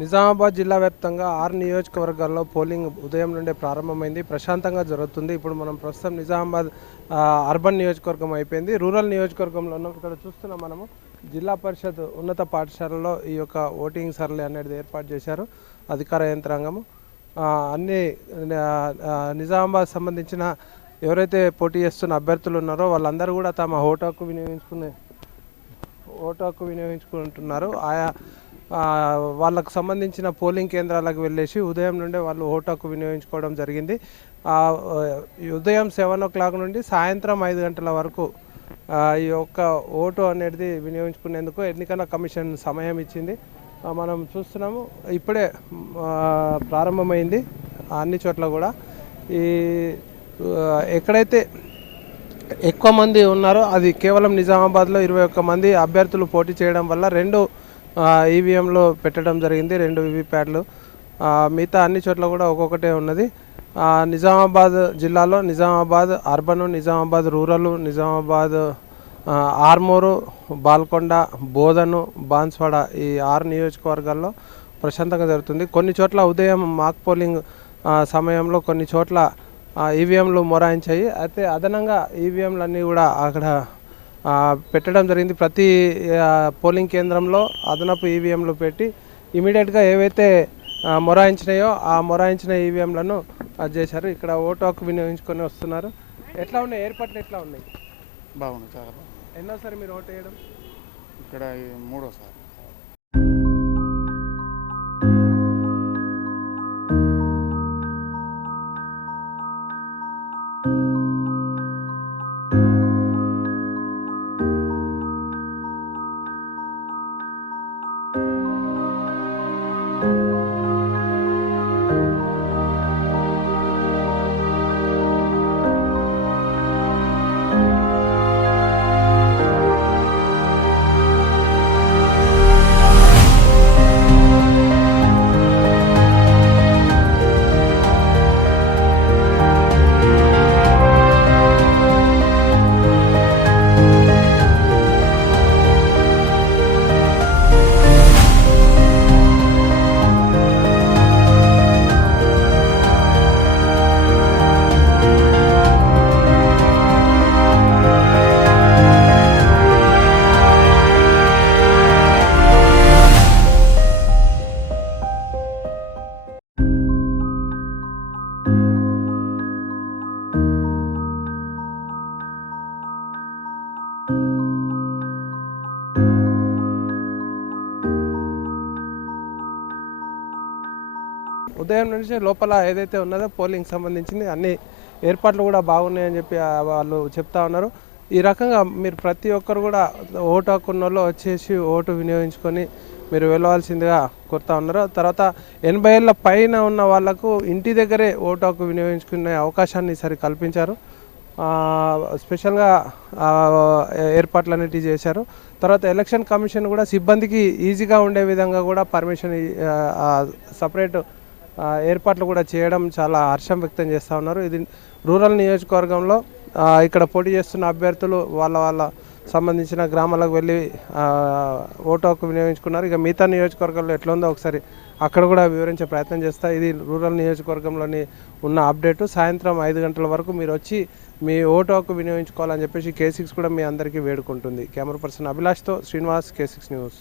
నిజామాబాద్ జిల్లా వ్యాప్తంగా ఆరు నియోజకవర్గాల్లో పోలింగ్ ఉదయం నుండే ప్రారంభమైంది. ప్రశాంతంగా జరుగుతుంది. ఇప్పుడు మనం ప్రస్తుతం నిజామాబాద్ అర్బన్ నియోజకవర్గం అయిపోయింది. రూరల్ నియోజకవర్గంలో ఉన్నాం ఇక్కడ చూస్తున్నాం మనము జిల్లా పరిషత్ ఉన్నత పాఠశాలలో ఈ యొక్క ఓటింగ్ సర్లే అనేది ఏర్పాటు చేశారు అధికార యంత్రాంగము. అన్ని నిజామాబాద్ సంబంధించిన ఎవరైతే పోటీ చేస్తున్న అభ్యర్థులు ఉన్నారో వాళ్ళందరూ కూడా తమ ఓటు హక్కు వినియోగించుకునే ఓటు హక్కు వినియోగించుకుంటున్నారు. ఆయా వాళ్ళకు సంబంధించిన పోలింగ్ కేంద్రాలకు వెళ్ళేసి ఉదయం నుండే వాళ్ళు ఓటు హక్కు వినియోగించుకోవడం జరిగింది. ఉదయం సెవెన్ ఓ క్లాక్ నుండి సాయంత్రం ఐదు గంటల వరకు ఈ యొక్క ఓటు అనేది వినియోగించుకునేందుకు ఎన్నికల కమిషన్ సమయం ఇచ్చింది. మనం చూస్తున్నాము ఇప్పుడే ప్రారంభమైంది అన్ని చోట్ల కూడా. ఈ ఎక్కడైతే ఎక్కువ మంది ఉన్నారో అది కేవలం నిజామాబాద్లో ఇరవై ఒక్క మంది అభ్యర్థులు పోటీ చేయడం వల్ల రెండు ఈవీఎంలో పెట్టడం జరిగింది రెండు వివిప్యాట్లు మిగతా అన్ని చోట్ల కూడా ఒక్కొక్కటే ఉన్నది. నిజామాబాద్ జిల్లాలో నిజామాబాద్ అర్బన్ నిజామాబాద్ రూరల్ నిజామాబాద్ ఆర్మూరు బాల్కొండ బోధను బాన్స్వాడ ఈ ఆరు నియోజకవర్గాల్లో ప్రశాంతంగా జరుగుతుంది. కొన్ని చోట్ల ఉదయం మాక్ పోలింగ్ సమయంలో కొన్ని చోట్ల ఈవీఎంలు మొరాయించాయి. అయితే అదనంగా ఈవీఎంలు అన్నీ కూడా అక్కడ పెట్టడం జరిగింది. ప్రతి పోలింగ్ కేంద్రంలో అదనపు ఈవీఎంలు పెట్టి ఇమీడియట్గా ఏవైతే మొరాయించినాయో ఆ మొరాయించిన ఈవీఎంలను అది చేశారు. ఇక్కడ ఓటు హక్కు వినియోగించుకొని వస్తున్నారు. ఎట్లా ఉన్నాయి? ఏర్పాట్లు ఎట్లా ఉన్నాయి? బాగుంది చాలా బాగుంది ఎన్నోసారి మీరు ఓటు వేయడం? ఇక్కడ మూడోసారి. ఉదయం నుంచి లోపల ఏదైతే ఉన్నదో పోలింగ్ సంబంధించింది అన్ని ఏర్పాట్లు కూడా బాగున్నాయని చెప్పి వాళ్ళు చెప్తా ఉన్నారు. ఈ రకంగా మీరు ప్రతి ఒక్కరు కూడా ఓటు హక్కున్న వాళ్ళు వచ్చేసి ఓటు వినియోగించుకొని మీరు వెళ్ళవలసిందిగా కోరుతా ఉన్నారు. తర్వాత ఎనభై ఏళ్ళ పైన ఉన్న వాళ్ళకు ఇంటి దగ్గరే ఓటు హక్కు వినియోగించుకునే అవకాశాన్ని సరి కల్పించారు. స్పెషల్గా ఏర్పాట్లు అనేటివి చేశారు. తర్వాత ఎలక్షన్ కమిషన్ కూడా సిబ్బందికి ఈజీగా ఉండే విధంగా కూడా పర్మిషన్ సపరేట్ ఏర్పాట్లు కూడా చేయడం చాలా హర్షం వ్యక్తం చేస్తూ ఉన్నారు. ఇది రూరల్ నియోజకవర్గంలో ఇక్కడ పోటీ చేస్తున్న అభ్యర్థులు వాళ్ళ వాళ్ళ సంబంధించిన గ్రామాలకు వెళ్ళి ఓటు హక్కు వినియోగించుకున్నారు. ఇక మిగతా నియోజకవర్గంలో ఎట్లుందో ఒకసారి అక్కడ కూడా వివరించే ప్రయత్నం చేస్తా. ఇది రూరల్ నియోజకవర్గంలోని ఉన్న అప్డేటు. సాయంత్రం ఐదు గంటల వరకు మీరు వచ్చి మీ ఓటు హక్కు వినియోగించుకోవాలని చెప్పేసి కే సిక్స్ కూడా మీ అందరికీ వేడుకుంటుంది. కెమెరా పర్సన్ అభిలాష్తో శ్రీనివాస్ కే సిక్స్ న్యూస్